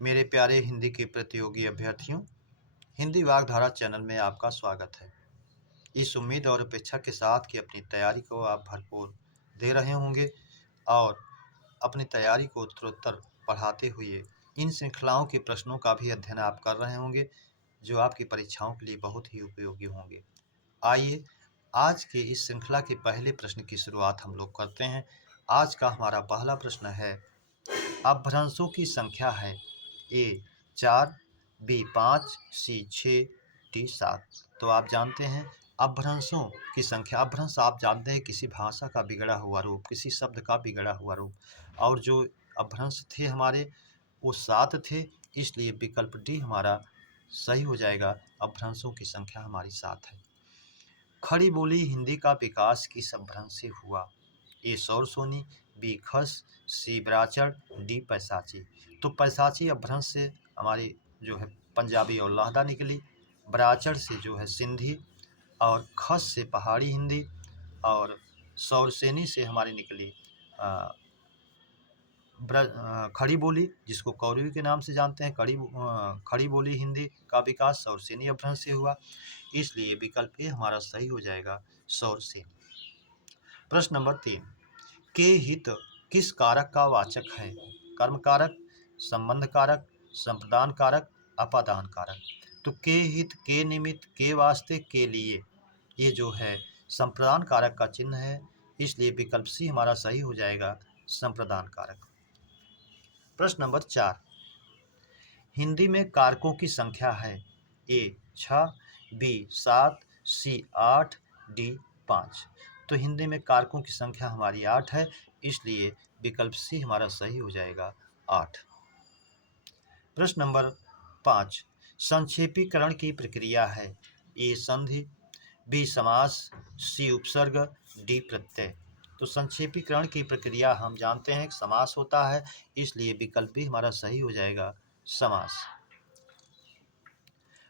मेरे प्यारे हिंदी के प्रतियोगी अभ्यर्थियों, हिंदी वागधारा चैनल में आपका स्वागत है। इस उम्मीद और अपेक्षा के साथ कि अपनी तैयारी को आप भरपूर दे रहे होंगे और अपनी तैयारी को उत्तरोत्तर बढ़ाते हुए इन श्रृंखलाओं के प्रश्नों का भी अध्ययन आप कर रहे होंगे, जो आपकी परीक्षाओं के लिए बहुत ही उपयोगी होंगे। आइए, आज के इस श्रृंखला के पहले प्रश्न की शुरुआत हम लोग करते हैं। आज का हमारा पहला प्रश्न है, अपभ्रंशों की संख्या है ए 4, बी 5, सी 6, डी 7। तो आप जानते हैं अपभ्रंशों की संख्या। अपभ्रंश आप जानते हैं किसी भाषा का बिगड़ा हुआ रूप, किसी शब्द का बिगड़ा हुआ रूप, और जो अपभ्रंश थे हमारे वो 7 थे, इसलिए विकल्प डी हमारा सही हो जाएगा। अपभ्रंशों की संख्या हमारी 7 है। खड़ी बोली हिंदी का विकास किस अपभ्रंश से हुआ? ए सौर सोनी, बी खस, सी ब्राचड़, डी पैसाची। तो पैसाची अपभ्रंश से हमारी जो है पंजाबी और लहदा निकली, ब्राचड़ से जो है सिंधी, और खस से पहाड़ी हिंदी, और सौरसेनी से हमारी निकली खड़ी बोली, जिसको कौरवी के नाम से जानते हैं। खड़ी बोली हिंदी का विकास सौरसेनी अपभ्रंश से हुआ, इसलिए विकल्प ए हमारा सही हो जाएगा, सौरसेनी। प्रश्न नंबर 3, के हित किस कारक का वाचक है? कर्म कारक, संबंध कारक, संप्रदान कारक, अपादान कारक। तो के हित, के निमित्त, के वास्ते, के लिए, ये जो है संप्रदान कारक का चिन्ह है, इसलिए विकल्प सी हमारा सही हो जाएगा, संप्रदान कारक। प्रश्न नंबर 4, हिंदी में कारकों की संख्या है ए 6, बी 7, सी 8, डी 5। तो हिंदी में कारकों की संख्या हमारी 8 है, इसलिए विकल्प सी हमारा सही हो जाएगा, 8। प्रश्न नंबर 5, संक्षेपीकरण की प्रक्रिया है ए संधि, बी समास, सी उपसर्ग, डी प्रत्यय। तो संक्षेपीकरण की प्रक्रिया हम जानते हैं कि समास होता है, इसलिए विकल्प भी हमारा सही हो जाएगा, समास।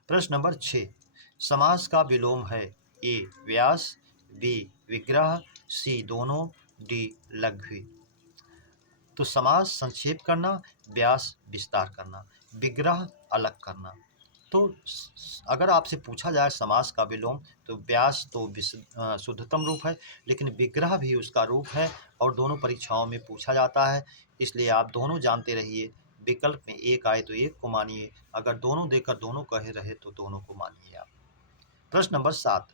प्रश्न नंबर 6, समास का विलोम है ए व्यास, बी विग्रह, सी दोनों, डी लघ्वी। तो समास संक्षेप करना, व्यास विस्तार करना, विग्रह अलग करना। तो अगर आपसे पूछा जाए समास का विलोम, तो व्यास तो शुद्धतम रूप है, लेकिन विग्रह भी उसका रूप है और दोनों परीक्षाओं में पूछा जाता है, इसलिए आप दोनों जानते रहिए। विकल्प में एक आए तो एक को मानिए, अगर दोनों देकर दोनों कहे रहे तो दोनों को मानिए आप। प्रश्न नंबर 7,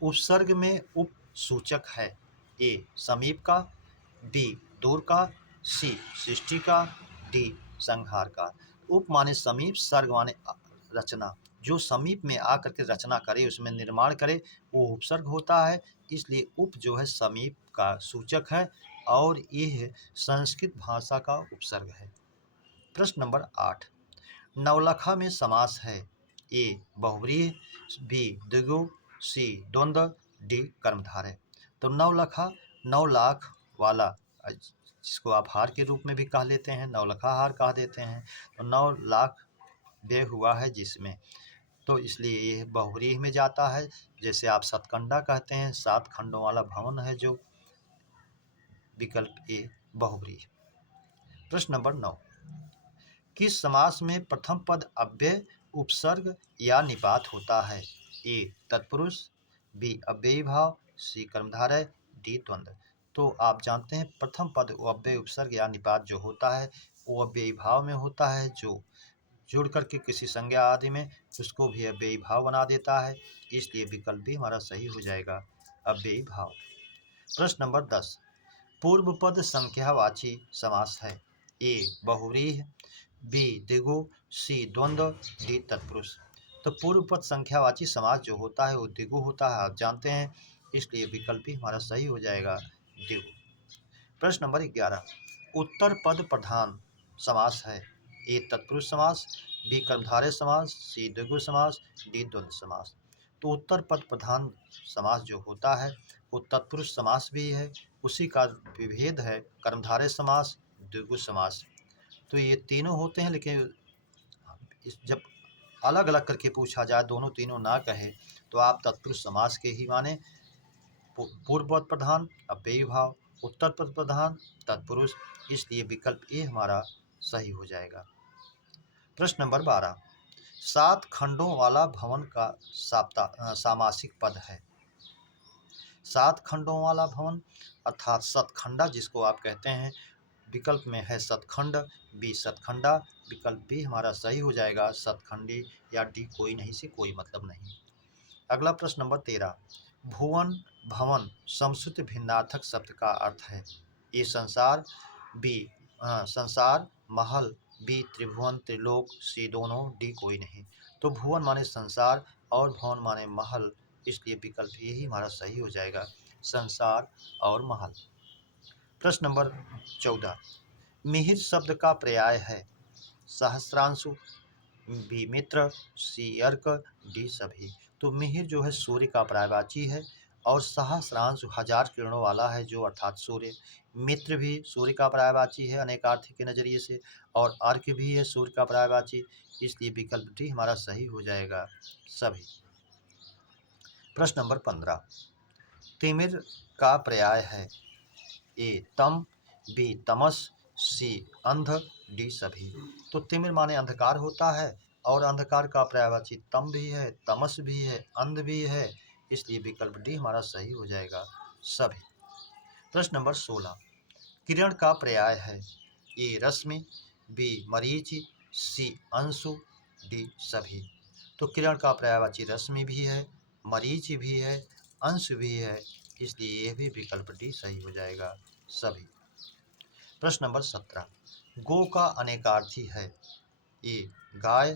उपसर्ग में उप सूचक है ए समीप का, बी दूर का, सी सृष्टि का, डी संहार का। उप माने समीप, सर्ग माने रचना। जो समीप में आकर के रचना करे, उसमें निर्माण करे, वो उपसर्ग होता है, इसलिए उप जो है समीप का सूचक है और यह संस्कृत भाषा का उपसर्ग है। प्रश्न नंबर 8, नवलखा में समास है ए बहुव्रीहि, बी द्विगु, सी द्वंद्व, डी कर्मधारय। तो नवलखा 9 लाख वाला, जिसको आप हार के रूप में भी कह लेते हैं, नवलखा हार कह देते हैं, तो 9 लाख व्यय हुआ है जिसमें, तो इसलिए ये बहुव्रीहि में जाता है। जैसे आप सतकंडा कहते हैं, 7 खंडों वाला भवन है जो, विकल्प ए बहुव्रीहि। प्रश्न नंबर 9, किस समास में प्रथम पद अव्यय, उपसर्ग या निपात होता है? ए तत्पुरुष, बी अव्ययी भाव, सी कर्मधारय, डी द्वंद्व। तो आप जानते हैं प्रथम पद अव्यय, उपसर्ग या निपात जो होता है वो अव्ययी भाव में होता है, जो जुड़ करके किसी संज्ञा आदि में उसको भी अव्ययी भाव बना देता है, इसलिए विकल्प भी हमारा सही हो जाएगा, अव्ययी भाव। प्रश्न नंबर 10, पूर्व पद संख्यावाची समास है ए बहुव्रीहि, बी द्विगु, सी द्वंद्व, डी तत्पुरुष। तो पूर्व पद संख्यावाची समास जो होता है वो द्विगु होता है, आप जानते हैं, इसलिए विकल्प भी हमारा सही हो जाएगा, द्विगु। प्रश्न नंबर 11, उत्तर पद प्रधान समास है ए तत्पुरुष समास, बी कर्मधारय समास, सी द्विगु समास, डी द्वंद्व समास। तो उत्तर पद प्रधान समास जो होता है वो तत्पुरुष समास भी है, उसी का विभेद है कर्मधारय समास, द्विगु समास। तो ये तीनों होते हैं, लेकिन जब अलग अलग करके पूछा जाए, दोनों तीनों ना कहे, तो आप तत्पुरुष समास के ही माने। पूर्व पद प्रधान अव्ययी भाव, उत्तर पद प्रधान तत्पुरुष, इसलिए विकल्प ए हमारा सही हो जाएगा। प्रश्न नंबर 12, 7 खंडों वाला भवन का सामासिक पद है। 7 खंडों वाला भवन अर्थात सतखंडा जिसको आप कहते हैं। विकल्प में है सतखंड, बी सतखंडा, विकल्प बी हमारा सही हो जाएगा सतखंडी, या डी कोई नहीं से कोई मतलब नहीं। अगला प्रश्न नंबर 13, भुवन भवन समश्रुत भिन्नार्थक शब्द का अर्थ है। ए संसार, बी संसार, महल, बी त्रिभुवन त्रिलोक, सी दोनों, डी कोई नहीं। तो भुवन माने संसार और भवन माने महल, इसलिए विकल्प यही हमारा सही हो जाएगा संसार और महल। प्रश्न नंबर 14, मिहिर शब्द का पर्याय है। सहस्रांशु, बी मित्र, सी अर्क, डी सभी। तो मिहिर जो है सूर्य का पर्यायवाची है और सहस्रांशु 1000 किरणों वाला है जो अर्थात सूर्य। मित्र भी सूर्य का पर्यायवाची है अनेकार्थी के नज़रिए से, और अर्क भी है सूर्य का पर्यायवाची, इसलिए विकल्प डी हमारा सही हो जाएगा सभी। प्रश्न नंबर 15, तिमिर का पर्याय है। ए तम, बी तमस, सी अंध, डी सभी। तो तिमिर माने अंधकार होता है और अंधकार का पर्यायवाची तम भी है, तमस भी है, अंध भी है, इसलिए विकल्प डी हमारा सही हो जाएगा सभी। प्रश्न नंबर 16, किरण का पर्याय है। ए रश्मि, बी मरीचि, सी अंशु, डी सभी। तो किरण का पर्यायवाची रश्मि भी है, मरीचि भी है, अंश भी है, इसलिए यह भी विकल्प डी सही हो जाएगा सभी। प्रश्न नंबर 17, गो का अनेकार्थी है। ए गाय,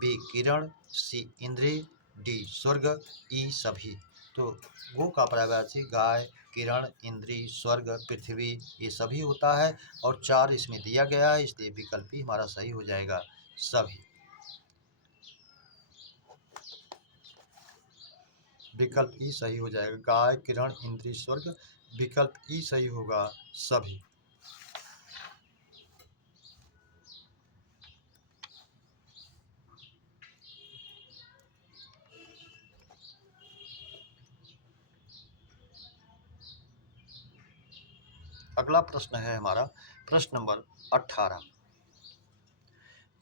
बी किरण, सी इंद्रिय, डी स्वर्ग, ई सभी। तो गो का पर्यायवाची गाय, किरण, इंद्रिय, स्वर्ग, पृथ्वी ये सभी होता है और 4 इसमें दिया गया है, इसलिए विकल्प ही हमारा सही हो जाएगा सभी। विकल्प ई सही हो जाएगा गाय, किरण, इंद्रिय, स्वर्ग, विकल्प ई सही होगा सभी। अगला प्रश्न है हमारा प्रश्न नंबर 18,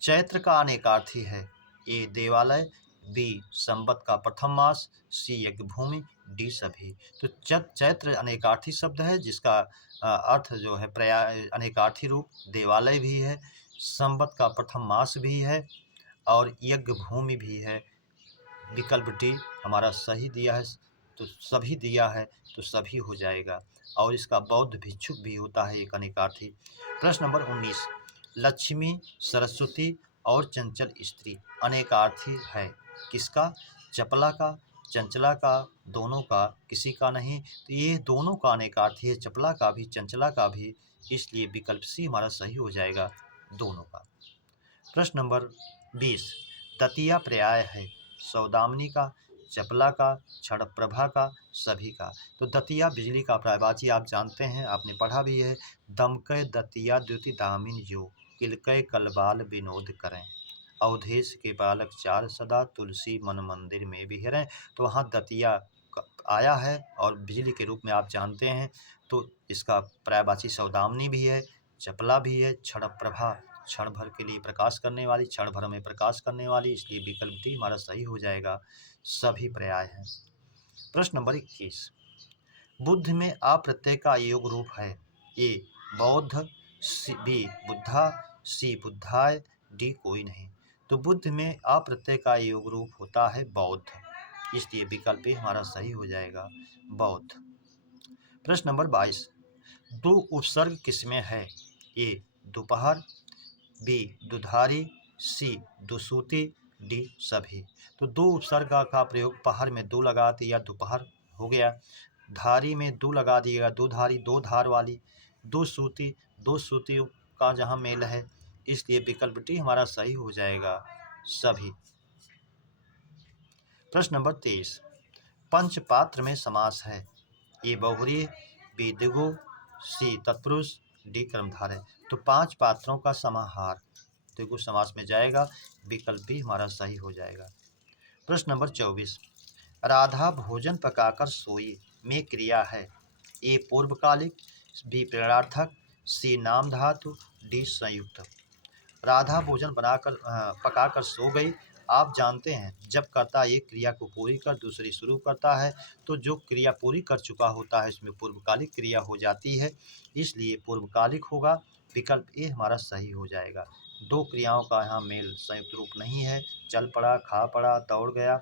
चैत्र का अनेकार्थी है। ए देवालय, बी संवत का प्रथम मास, सी यज्ञ भूमि, डी सभी। तो चैत्र अनेकार्थी शब्द है जिसका अर्थ जो है पर्याय अनेकार्थी रूप देवालय भी है, संवत का प्रथम मास भी है और यज्ञ भूमि भी है। विकल्प डी हमारा सही दिया है, तो सभी दिया है तो सभी हो जाएगा, और इसका बौद्ध भिक्षुक भी होता है एक अनेकार्थी। प्रश्न नंबर 19, लक्ष्मी, सरस्वती और चंचल स्त्री अनेकार्थी है किसका? चपला का, चंचला का, दोनों का, किसी का नहीं। तो ये दोनों का अनेकार्थी है, चपला का भी चंचला का भी, इसलिए विकल्प सी हमारा सही हो जाएगा दोनों का। प्रश्न नंबर 20, तृतीया पर्याय है। सौदामिनी का, चपला का, क्षणप्रभा का, सभी का। तो दतिया बिजली का पर्यायवाची आप जानते हैं, आपने पढ़ा भी है। दमकय दतिया द्युति दामिन जो, किलकय कलबाल विनोद करें, अवधेश के बालक 4 सदा, तुलसी मन मंदिर में विहरें। तो वहाँ दतिया आया है और बिजली के रूप में आप जानते हैं, तो इसका पर्यायवाची सौदामिनी भी है, चपला भी है, क्षणप्रभा क्षण भर के लिए प्रकाश करने वाली, क्षण भर में प्रकाश करने वाली, इसलिए विकल्प डी हमारा सही हो जाएगा सभी पर्याय हैं। प्रश्न नंबर 21, बुद्ध में आ प्रत्यय का योग रूप है। ए बौद्ध, बी बुद्धा, सी बुद्धाय, डी कोई नहीं। तो बुद्ध में आ प्रत्यय का योग रूप होता है बौद्ध, इसलिए विकल्प भी हमारा सही हो जाएगा बौद्ध। प्रश्न नंबर 22, दो उपसर्ग किसमें है? ए दोपहर, बी दुधारी, सी दुसूती, डी सभी। तो दो उपसर्ग का प्रयोग पहर में दो लगा दिया दोपहर हो गया, धारी में दो लगा दिएगा दो धारी, दो धार वाली, दो सूती, दो सूतियों का जहाँ मेल है, इसलिए विकल्प डी हमारा सही हो जाएगा सभी। प्रश्न नंबर 23, पंचपात्र में समास है। ए बहुरी, बी द्विगु, सी तत्पुरुष, डी कर्मधारय। तो 5 पात्रों का समाहार द्विगु समास में जाएगा, विकल्प भी हमारा सही हो जाएगा। प्रश्न नंबर 24, राधा भोजन पकाकर सोई में क्रिया है। ए पूर्वकालिक, बी प्रेरणार्थक, सी नाम धातु, डी संयुक्त। राधा भोजन बनाकर पकाकर सो गई। आप जानते हैं जब कर्ता एक क्रिया को पूरी कर दूसरी शुरू करता है तो जो क्रिया पूरी कर चुका होता है इसमें पूर्वकालिक क्रिया हो जाती है, इसलिए पूर्वकालिक होगा। विकल्प ए हमारा सही हो जाएगा। दो क्रियाओं का यहाँ मेल संयुक्त रूप नहीं है। चल पड़ा, खा पड़ा, दौड़ गया।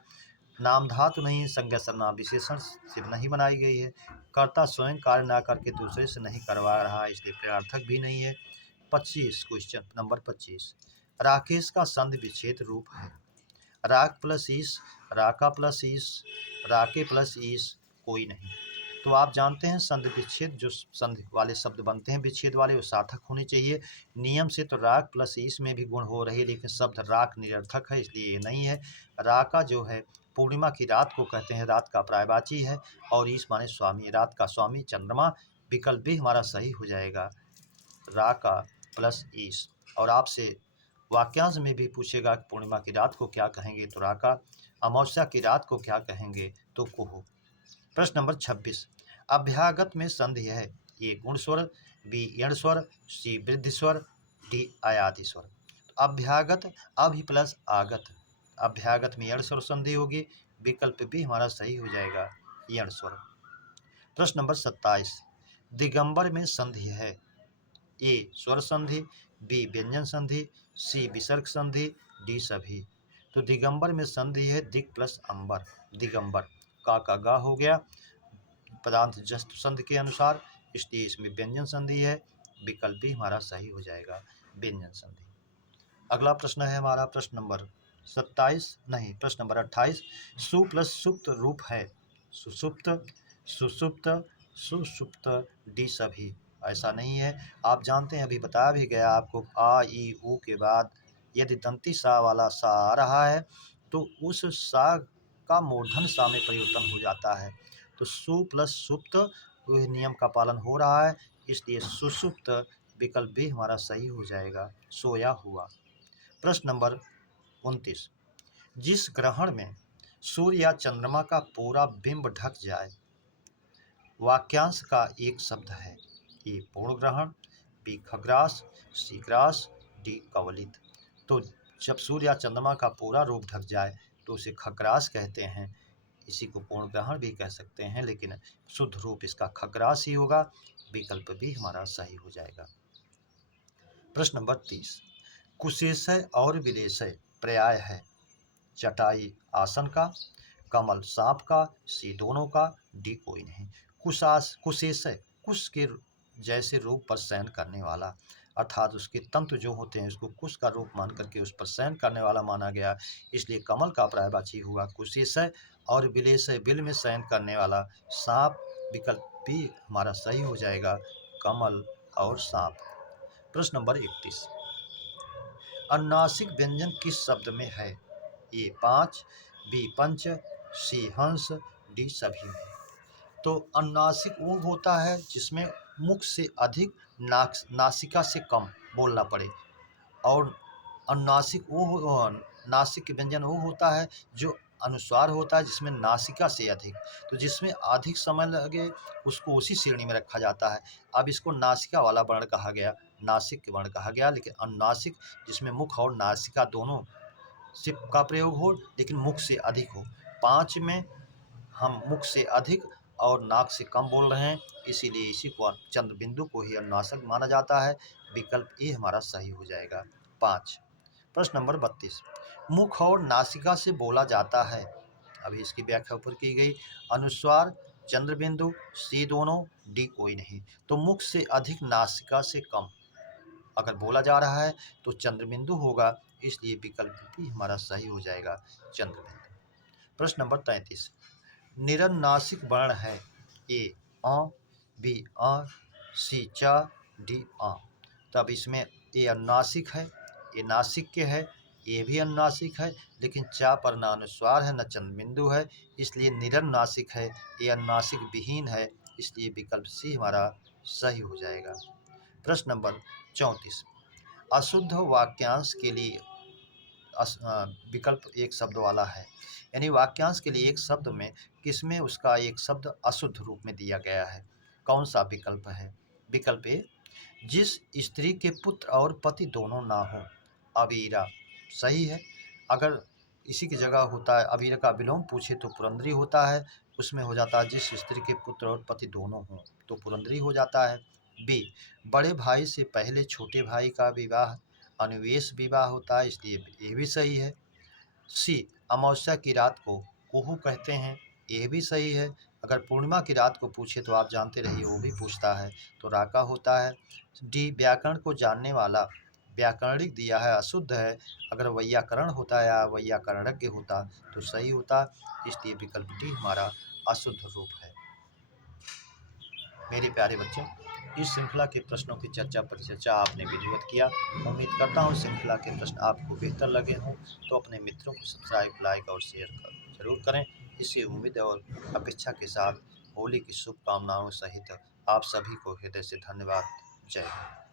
नाम धातु नहीं, संज्ञा सर्वनाम विशेषण से नहीं बनाई गई है। कर्ता स्वयं कार्य ना करके दूसरे से नहीं करवा रहा है, इसलिए प्रयार्थक भी नहीं है। 25 क्वेश्चन नंबर 25, राकेश का संधि विच्छेद रूप है राक प्लस ईस, राका प्लस ईस, राके प्लस ईस, कोई नहीं। तो आप जानते हैं संधि विच्छेद जो संधि वाले शब्द बनते हैं विच्छेद वाले वो सार्थक होने चाहिए। नियम से तो राक प्लस ईस में भी गुण हो रही है, लेकिन शब्द राक निरर्थक है इसलिए ये नहीं है। राका जो है पूर्णिमा की रात को कहते हैं, रात का पर्यायवाची है, और ईस माने स्वामी, रात का स्वामी चंद्रमा। विकल्प भी हमारा सही हो जाएगा, राका प्लस ईस। और आपसे वाक्यांश में भी पूछेगा कि पूर्णिमा की रात को क्या कहेंगे तो राका, अमावस्या की रात को क्या कहेंगे तो कुहू। प्रश्न नंबर 26, अभ्यागत में संधि है, ए गुण स्वर, बी यण स्वर, सी वृद्धि स्वर, डी आयाति स्वर। अभ्यागत अभि प्लस आगत, अभ्यागत में यण स्वर संधि होगी। विकल्प भी हमारा सही हो जाएगा, यण स्वर। प्रश्न नंबर 27, दिगंबर में संधि है, ए स्वर संधि, बी व्यंजन संधि, सी विसर्ग संधि, डी सभी। तो दिगंबर में संधि है दिग प्लस अंबर, दिगंबर का गा हो गया पदांत जस्त संधि के अनुसार, इसलिए इसमें व्यंजन संधि है। विकल्प भी हमारा सही हो जाएगा, व्यंजन संधि। अगला प्रश्न है हमारा प्रश्न नंबर 27 नहीं प्रश्न नंबर 28, सु प्लस सुप्त रूप है, सुसुप्त, सुसुप्त, सुसुप्त, डी सभी। ऐसा नहीं है। आप जानते हैं अभी बताया भी गया आपको, आ ई ऊ के बाद यदि दंती सा वाला सा आ रहा है तो उस सा का मूर्धन सा में परिवर्तन हो जाता है। तो सु प्लस सुप्त, वह नियम का पालन हो रहा है, इसलिए सुसुप्त विकल्प भी हमारा सही हो जाएगा, सोया हुआ। प्रश्न नंबर 29, जिस ग्रहण में सूर्य या चंद्रमा का पूरा बिंब ढक जाए वाक्यांश का एक शब्द है, ए पूर्ण ग्रहण, बी खग्रास, सी ग्रास, डी कवलित। तो जब सूर्य या चंद्रमा का पूरा रूप ढक जाए तो उसे खग्रास कहते हैं, इसी को पूर्ण ग्रहण भी कह सकते हैं, लेकिन शुद्ध रूप इसका खग्रास ही होगा। विकल्प भी हमारा सही हो जाएगा। प्रश्न नंबर 30, कुशेशय और विलेशय पर्याय है, चटाई आसन का, कमल सांप का, सी दोनों का, डी कोई नहीं। कुशेशय कुश के जैसे रूप पर शयन करने वाला, अर्थात उसके तंतु जो होते हैं उसको कुश का रूप मान करके उस पर शयन करने वाला माना गया, इसलिए कमल का पर्यायवाची हुआ कुशेशय। और विलेशय बिल में शयन करने वाला सांप, विकल्प भी हमारा सही हो जाएगा, कमल और सांप। प्रश्न नंबर 31, अनुनासिक व्यंजन किस शब्द में है, ए पांच, बी पंच, सी हंस, डी सभी में। तो अनुनासिक वो होता है जिसमें मुख से अधिक नासिका से कम बोलना पड़े, और अनुनासिक नासिक व्यंजन वो होता है जो अनुस्वार होता है जिसमें नासिका से अधिक, तो जिसमें अधिक समय लगे उसको उसी श्रेणी में रखा जाता है। अब इसको नासिका वाला वर्ण कहा गया, नासिक वर्ण कहा गया, लेकिन अनुनासिक जिसमें मुख और नासिका दोनों से का प्रयोग हो लेकिन मुख से अधिक हो। पाँच में हम मुख से अधिक और नाक से कम बोल रहे हैं, इसीलिए इसी को चंद्र बिंदु को ही अनुनासिक माना जाता है। विकल्प ए हमारा सही हो जाएगा, 5। प्रश्न नंबर 32, मुख और नासिका से बोला जाता है, अभी इसकी व्याख्या ऊपर की गई, अनुस्वार, चंद्र बिंदु, सी दोनों, डी कोई नहीं। तो मुख से अधिक नासिका से कम अगर बोला जा रहा है तो चंद्र बिंदु होगा, इसलिए विकल्प भी हमारा सही हो जाएगा, चंद्र बिंदु। प्रश्न नंबर 33, निरनुनासिक वर्ण है, ए अ, बी अ, सी च, डी अ। तब इसमें ए अनुनासिक है, ए नासिक के है, ए भी अनुनासिक है, लेकिन चा पर न अनुस्वार है न चंद्र बिंदु है, इसलिए निरनुनासिक है, ए अनुनासिक विहीन है, इसलिए विकल्प सी हमारा सही हो जाएगा। प्रश्न नंबर 34, अशुद्ध वाक्यांश के लिए विकल्प एक शब्द वाला है, यानी वाक्यांश के लिए एक शब्द में किसमें उसका एक शब्द अशुद्ध रूप में दिया गया है, कौन सा विकल्प है। विकल्प ए, जिस स्त्री के पुत्र और पति दोनों ना हो, अबीरा सही है। अगर इसी की जगह होता है अबीरा का विलोम पूछे तो पुरंदरी होता है, उसमें हो जाता है जिस स्त्री के पुत्र और पति दोनों हों तो पुरंदरी हो जाता है। बी, बड़े भाई से पहले छोटे भाई का विवाह अन्वेष विवाह होता है, इसलिए ये भी सही है। सी, अमावस्या की रात को कुहू कहते हैं, ये भी सही है। अगर पूर्णिमा की रात को पूछे तो आप जानते रहिए वो भी पूछता है तो राका होता है। डी, व्याकरण को जानने वाला व्याकरणिक दिया है अशुद्ध है, अगर वैयाकरण होता या वैयाकरणज्ञ होता तो सही होता, इसलिए विकल्प डी हमारा अशुद्ध रूप है। मेरे प्यारे बच्चों, इस श्रृंखला के प्रश्नों की चर्चा परिचर्चा आपने विधिवत किया। उम्मीद करता हूँ श्रृंखला के प्रश्न आपको बेहतर लगे हों, तो अपने मित्रों को सब्सक्राइब, लाइक और शेयर जरूर करें। इसी उम्मीद और अपेक्षा के साथ होली की शुभकामनाओं सहित आप सभी को हृदय से धन्यवाद। जय हिंद।